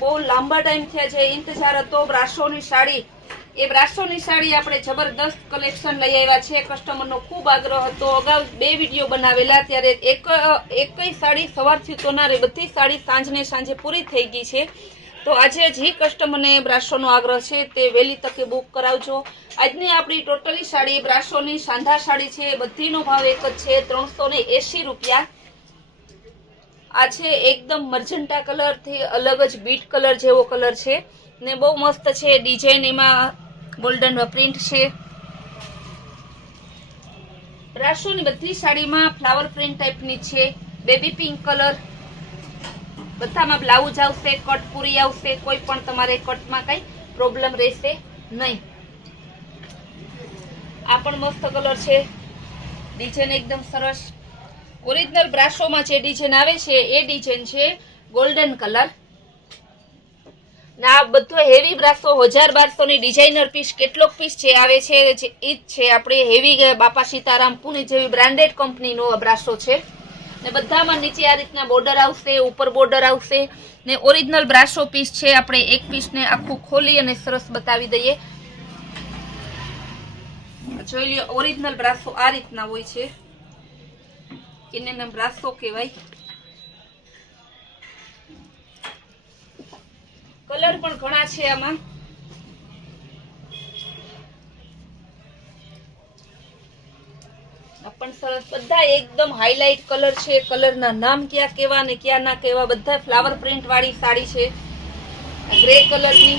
બહુ લાંબા ટાઈમ થયા છે, ઇંતજાર હતો બ્રાસોની સાડી. એ બ્રાસોની સાડી આપણે જબરદસ્ત કલેક્શન લઈ આવ્યા છે. કસ્ટમરનો ખૂબ આગ્રહ હતો. અગાઉ 2 વિડીયો બનાવેલા, ત્યારે એકય સાડી સવારથી તો ના રહી, બધી સાડી સાંજે પૂરી થઈ ગઈ છે. તો આજે જે કસ્ટમરને બ્રાસોનો આગ્રહ છે તે વહેલી તકે બુક કરાવજો. આજની આપણી ટોટલી સાડી બ્રાસોની સાંધા સાડી છે. બધીનો ભાવ એક જ છે, 380 રૂપિયા. આ છે એકદમ મર્જન્ટા કલર થી અલગ જ બીટ કલર જેવો કલર છે ને બહુ મસ્ત છે. ડિઝાઇન એમાં ગોલ્ડન પ્રિન્ટ છે. બ્રાસોની બધી સાડીમાં ફ્લાવર પ્રિન્ટ ટાઈપની છે. Baby pink colour. બધામાં બ્લાઉઝ આવશે, કટ પૂરી આવશે. કોઈ પણ તમારે કટમાં કઈ પ્રોબ્લેમ રહેશે નહીં. આ પણ મસ્ત કલર છે. ડિઝાઇન એકદમ સરસ. ઓરિજિનલ બ્રાસોમાં જે ડિઝાઇન આવે છે એ ડિઝાઇન છે ગોલ્ડન કલર. આ બધો હેવી બ્રાસો 1200 ની ડિઝાઇનર પીસ કેટલોક પીસ જે આવે છે એ જ છે આપણે હેવી બાપા સીતારામ પુણે જેવી બ્રાન્ડેડ કંપનીનો બ્રાસો છે. ને બધામાં નીચે આ રીતના બોર્ડર આવશે, ઉપર બોર્ડર આવશે ને ઓરિજિનલ બ્રાસો પીસ છે. આપણે એક પીસને આખું ખોલી અને સરસ બતાવી દઈએ. જોઈ લો, ઓરિજિનલ બ્રાસો આ રીતના હોય છે. એને નામ બ્રાસો કહેવાય. કલર પણ ઘણા છે આમાં. પણ સરસ બધા એકદમ હાઈલાઇટ કલર છે. કલરના નામ ક્યાં કેવા ને ક્યાં ના કેવા. બધા ફ્લાવર પ્રિન્ટ વાળી સાડી છે. ગ્રે કલરની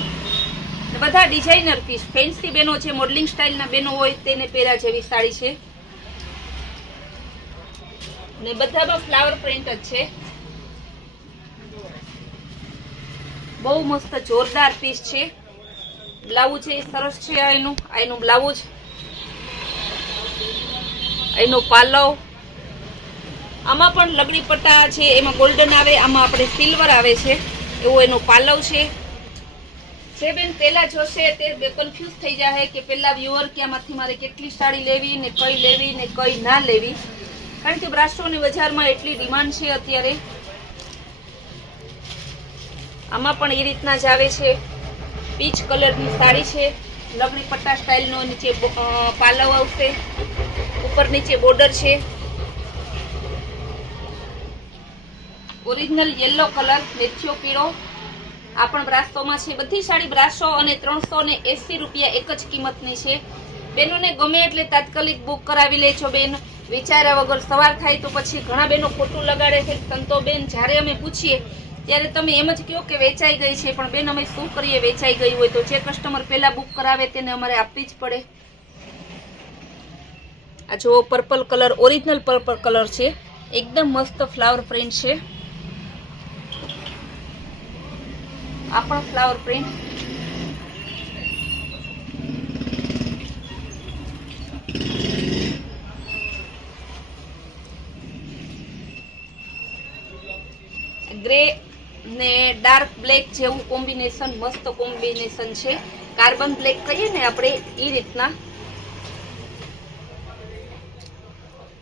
બધા ડિઝાઇનર પીસ. ફેન્સી બેનો છે, મોડલિંગ સ્ટાઇલના બેનો હોય તેને પહેર્યા જેવી સાડી છે ને બધામાં ફ્લાવર પ્રિન્ટ જ છે. બહુ મસ્ત જોરદાર પીસ છે. બ્લાઉઝ એ સરસ છે. એનું બ્લાઉઝ, એનો પાલવ. આમાં પણ લગડી પટ્ટા છે, એમાં ગોલ્ડન આવે, આમાં આપણે સિલ્વર આવે છે. એવો એનો પાલવ છે. જે બેન પહેલા જોશે તે કન્ફ્યુઝ થઈ જાય કે પહેલા વ્યુઅર કે આમાંથી મારે કેટલી સાડી લેવી ને કઈ ના લેવી. કારણ કે બ્રાસોની બજારમાં એટલી ડિમાન્ડ છે અત્યારે. આમાં પણ એ રીતના જ આવે છે. પીચ કલરની સાડી છે. લગડી પટ્ટા સ્ટાઇલનો નીચે પાલવ આવશે, ઉપર નીચે બોર્ડર છે. ઓરિજિનલ યેલો કલર, મેથીઓ પીળો. આ પણ બ્રાસોમાં છે. બધી સાડી બ્રાસો અને 380 રૂપિયા એક જ કિંમતની છે. બેનોને ગમે એટલે તાત્કાલિક બુક કરાવી લેજો બેન. વિચાર્યા વગર સવાર થાય તો પછી ઘણા બેનો ખોટું લગાડે છે. સંતો બેન જ્યારે અમે પૂછીએ ત્યારે તમે એમ જ કહો કે વેચાઈ ગઈ છે, પણ બેન અમે શું કરીએ? વેચાઈ ગઈ હોય તો જે કસ્ટમર પહેલા બુક કરાવે તેને અમારે આપવી જ પડે. આ જો purple colour, original purple colour છે. એકદમ મસ્ત ફ્લાવર પ્રિન્ટ છે. આ પણ ફ્લાવર પ્રિન્ટ. ગ્રે ને ડાર્ક બ્લેક જેવું કોમ્બિનેશન, મસ્ત કોમ્બિનેશન છે. કાર્બન બ્લેક કહીએ ને આપણે એ રીતના.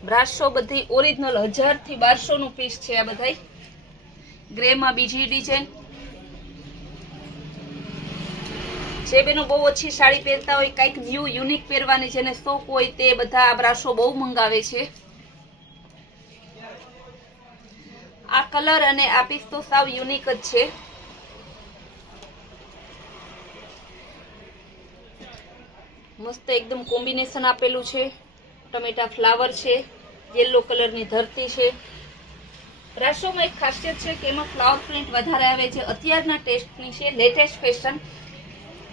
બ્રાસો બધી ઓરિજિનલ 1000 થી 1200 નું પીસ છે. આ બધા ગ્રેમાં બીજી ડિઝાઇન. જે બેનો બહુ ઓછી સાડી પહેરતા હોય, કંઈક ન્યૂ યુનિક પહેરવાની જેને શોખ હોય તે બધા આ બ્રાસો બહુ મંગાવે છે. આ કલર અને આ પીસ તો સાવ યુનિક જ છે. મસ્ત એકદમ કોમ્બિનેશન આપેલું છે. ટમેટા ફ્લાવર છે. યેલો કલરની ધરતી છે. બ્રાસોમાં એક ખાસિયત છે કે એમાં ફ્લાવર પ્રિન્ટ વધારે આવે છે. અત્યારના ટેસ્ટની છે, લેટેસ્ટ ફેશન.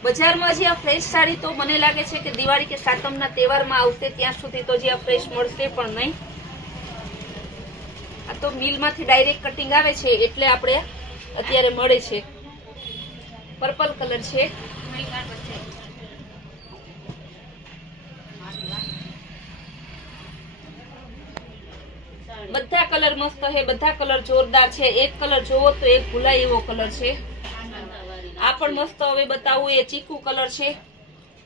બજારમાં જે આ ફ્રેશ સાડી તો મને લાગે છે કે દિવાળી કે સાતમના તહેવારમાં આવશે, ત્યાં સુધી તો જે આ ફ્રેશ મળશે પણ નહીં. આ તો મિલમાંથી ડાયરેક્ટ કટિંગ આવે છે એટલે આપણે અત્યારે મળે છે. પર્પલ કલર છે. બધા કલર મસ્ત છે. બધા કલર જોરદાર છે. એક કલર જોવો તો એક ભૂલાય એવો કલર છે. આ પણ મસ્ત હવે બતાવું એ ચીકુ કલર છે.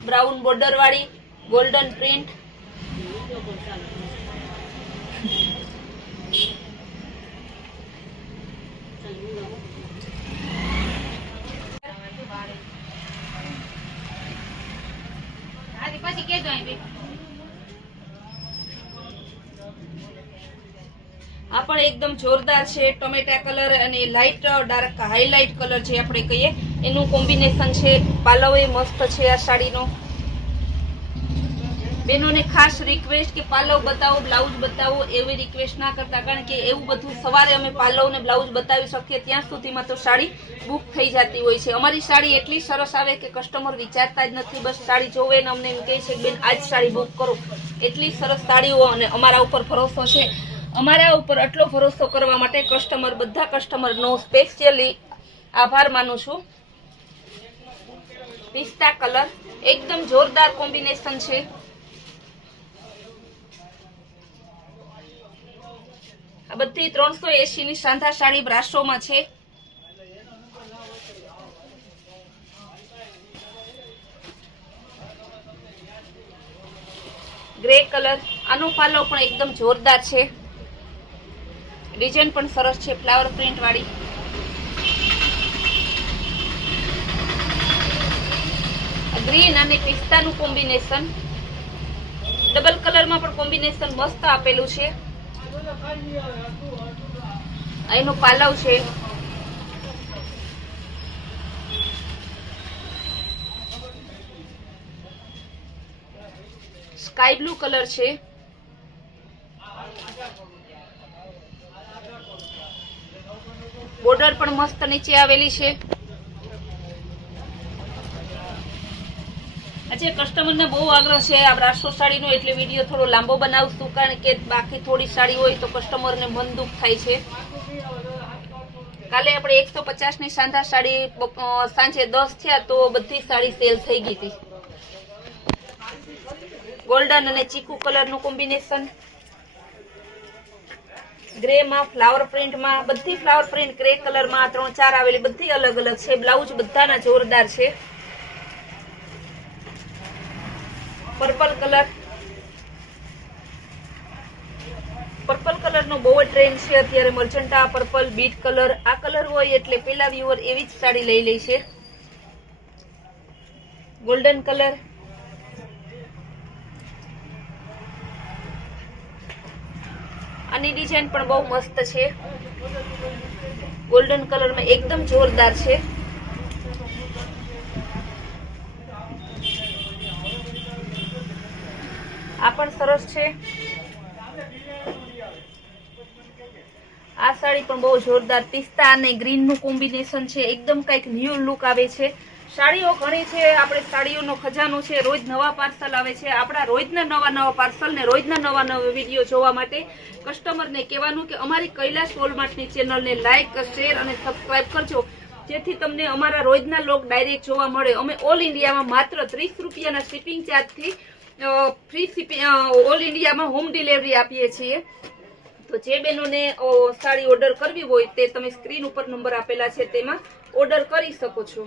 બ્રાઉન બોર્ડર વાળી ગોલ્ડન પ્રિન્ટ. આ પણ એકદમ જોરદાર છે, ટોમેટા કલર અને લાઇટ ડાર્ક હાઇલાઇટ કલર જે આપણે કહીએ એનું કોમ્બિનેશન છે. પાલવ એ મસ્ત છે આ સાડીનો. બહેનોને ખાસ રિક્વેસ્ટ કે પાલવ બતાવો, બ્લાઉઝ બતાવો એવી રિક્વેસ્ટ ના કરતા, કારણ કે એવું બધું સવારે અમે પાલવ ને બ્લાઉઝ બતાવી શકીએ ત્યાં સુધીમાં તો સાડી બુક થઈ જતી હોય છે. અમારી સાડી એટલી સરસ આવે કે કસ્ટમર વિચારતા જ નથી, બસ સાડી જોવે ને અમને એમ કહે છે કે બેન આજ સાડી બુક કરો. એટલી સરસ સાડીઓ અને અમારા ઉપર ભરોસો છે. અમારા ઉપર આટલો ભરોસો કરવા માટે બધા કસ્ટમરનો સ્પેશિયલી આભાર માનું છું. પિસ્તા કલર એકદમ જોરદાર કોમ્બિનેશન છે. આ બધી 380 ની સાંધા સાડી બ્રાસોમાં છે. ગ્રે કલર, આનો પાલો પણ એકદમ જોરદાર છે. ડિઝાઇન પણ સરસ છે, ફ્લાવર પ્રિન્ટ વાળી. ગ્રીન અને પિસ્તાનું કોમ્બિનેશન, ડબલ કલરમાં પણ કોમ્બિનેશન મસ્ત આપેલું છે. એનો પાલવ છે. સ્કાય બ્લુ કલર છે. બોર્ડર પણ મસ્ત નીચે આવેલી છે. આજે કસ્ટમરને બહુ આગ્રહ છે આ બ્રાસો સાડીનો, એટલે વિડીયો થોડો લાંબો બનાવશું, કારણ કે બાકી થોડી સાડી હોય તો કસ્ટમરને મન દુઃખ થાય છે. કાલે આપણે 150 ની સાંધા સાડી સાંજે 10 થયા તો બધી સાડી સેલ થઈ ગઈ હતી. ગોલ્ડન અને ચીકુ કલરનું કોમ્બિનેશન, ગ્રે માં ફ્લાવર પ્રિન્ટમાં, બધી ફ્લાવર પ્રિન્ટ ગ્રે કલરમાં 3-4 આવેલી, બધી અલગ અલગ છે. બ્લાઉઝ બધાના જોરદાર છે. પર્પલ કલર, પર્પલ કલરનો બહુ જ ટ્રેન્ડ છે અત્યારે. મર્જન્ટા પર્પલ, બીટ કલર, આ કલર હોય એટલે પેલા વ્યુઅર એવી જ સાડી લઈ લે છે. ગોલ્ડન કલર, આની ડિઝાઇન પણ બહુ મસ્ત છે. ગોલ્ડન કલરમાં એકદમ જોરદાર છે. આ પણ સરસ છે. આ સાડી પણ બહુ જોરદાર પિસ્તા અને ગ્રીન નું કોમ્બિનેશન છે. એકદમ કઈક ન્યુ લુક આવે છે. સાડીઓ ઘણી છે, આપણે સાડીઓનો ખજાનો છે. રોજ નવા પાર્સલ આવે છે. આપણા રોજના નવા પાર્સલ ને રોજના નવા વિડીયો જોવા માટે કસ્ટમરને કહેવાનું કે અમારી કૈલાશ વોલમાર્ટની ચેનલને લાઈક, શેર અને સબસ્ક્રાઇબ કરજો, જેથી તમને અમારા રોજના લોગ ડાયરેક્ટ જોવા મળે. અમે ઓલ ઇન્ડિયામાં માત્ર 30 રૂપિયાના શિપિંગ ચાર્જથી ફ્રી શિપિંગ ઓલ ઇન્ડિયામાં હોમ ડિલિવરી આપીએ છીએ. તો જે બહેનોને સાડી ઓર્ડર કરવી હોય તે તમે સ્ક્રીન ઉપર નંબર આપેલા છે તેમાં ઓર્ડર કરી શકો છો.